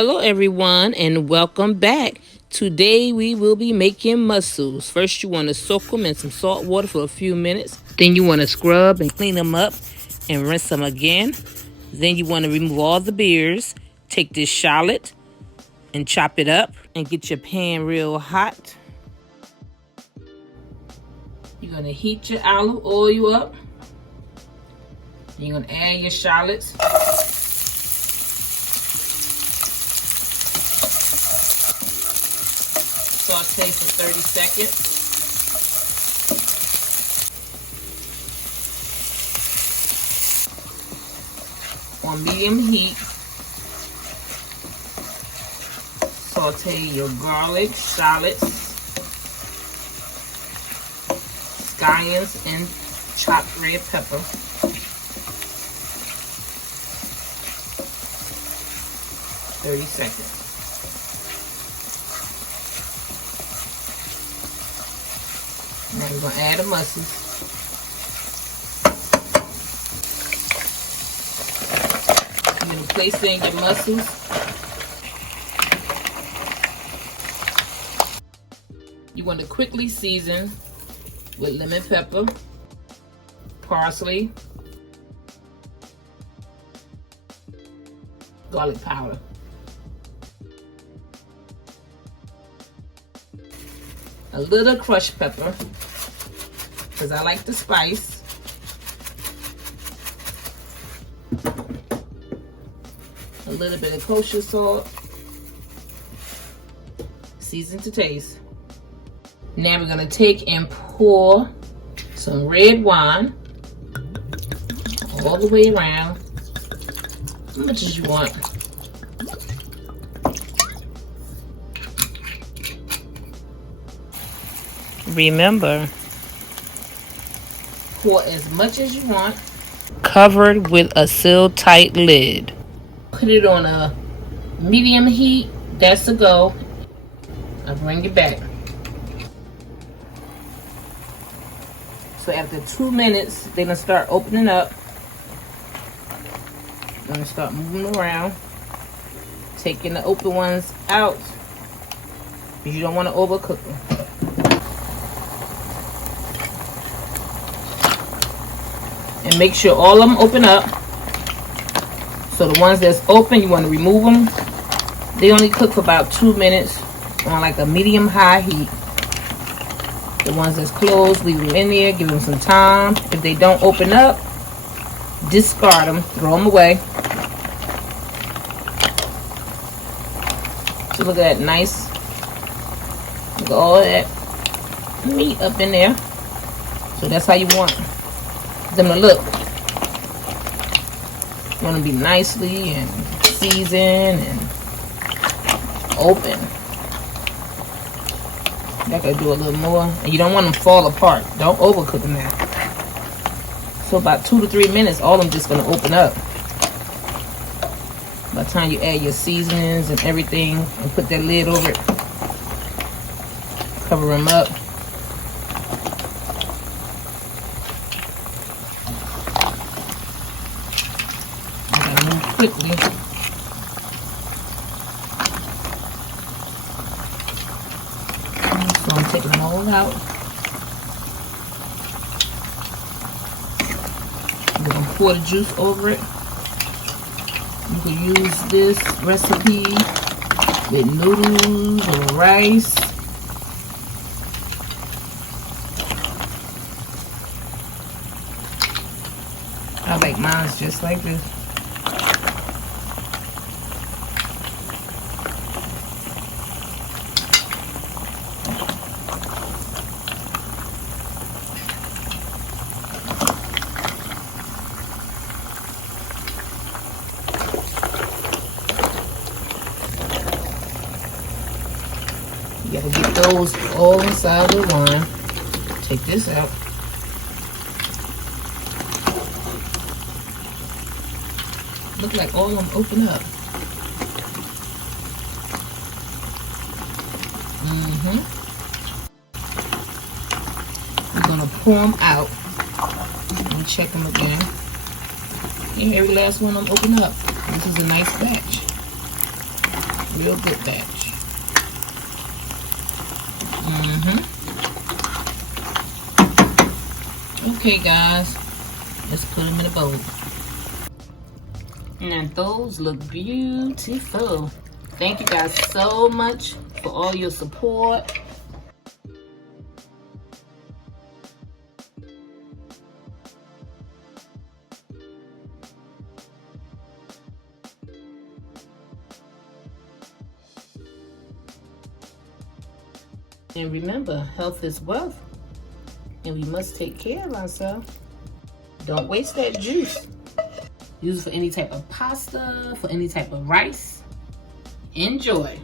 Hello everyone and welcome back. Today we will be making mussels. First you want to soak them in some salt water for a few minutes. Then you want to scrub and clean them up and rinse them again. Then you want to remove all the beers. Take this shallot and chop it up and get your pan real hot. You're going to heat your olive oil up. You're going to add your shallots. Saute for 30 seconds. On medium heat, saute your garlic, shallots, scallions, and chopped red pepper. For 30 seconds. Now we're going to add the mussels. You're going to place in your mussels. You want to quickly season with lemon pepper, parsley, garlic powder. A little crushed pepper, because I like the spice. A little bit of kosher salt. Season to taste. Now we're going to take and pour some red wine all the way around. As much as you want. Remember, pour as much as you want. Covered with a sealed tight lid. Put it on a medium heat. That's a go. I'll bring it back. So after 2 minutes, they're gonna start opening up. I'm gonna start moving around, taking the open ones out because you don't want to overcook them. And make sure all of them open up. So the ones that's open, you want to remove them. They only cook for about 2 minutes on like a medium-high heat. The ones that's closed, leave them in there, give them some time. If they don't open up, discard them, throw them away. So look at that nice, look at all that meat up in there. So that's how you want them to look. You want to be nicely and seasoned and open. I gotta do a little more, and you don't want them to fall apart. Don't overcook them now. So about 2 to 3 minutes, all of them just gonna open up. By the time you add your seasonings and everything, and put that lid over it, cover them up. Quickly. So I'm taking them all out. We're going to pour the juice over it. You can use this recipe with noodles or rice. I like mine just like this. You gotta get those all inside the wine. Take this out. Look like all of them open up. I'm gonna pour them out and check them again. And every last one of them open up. This is a nice batch. Real good batch. Okay, guys. Let's put them in a bowl. And those look beautiful. Thank you guys so much for all your support. And remember, health is wealth, and we must take care of ourselves. Don't waste that juice. Use it for any type of pasta, for any type of rice. Enjoy.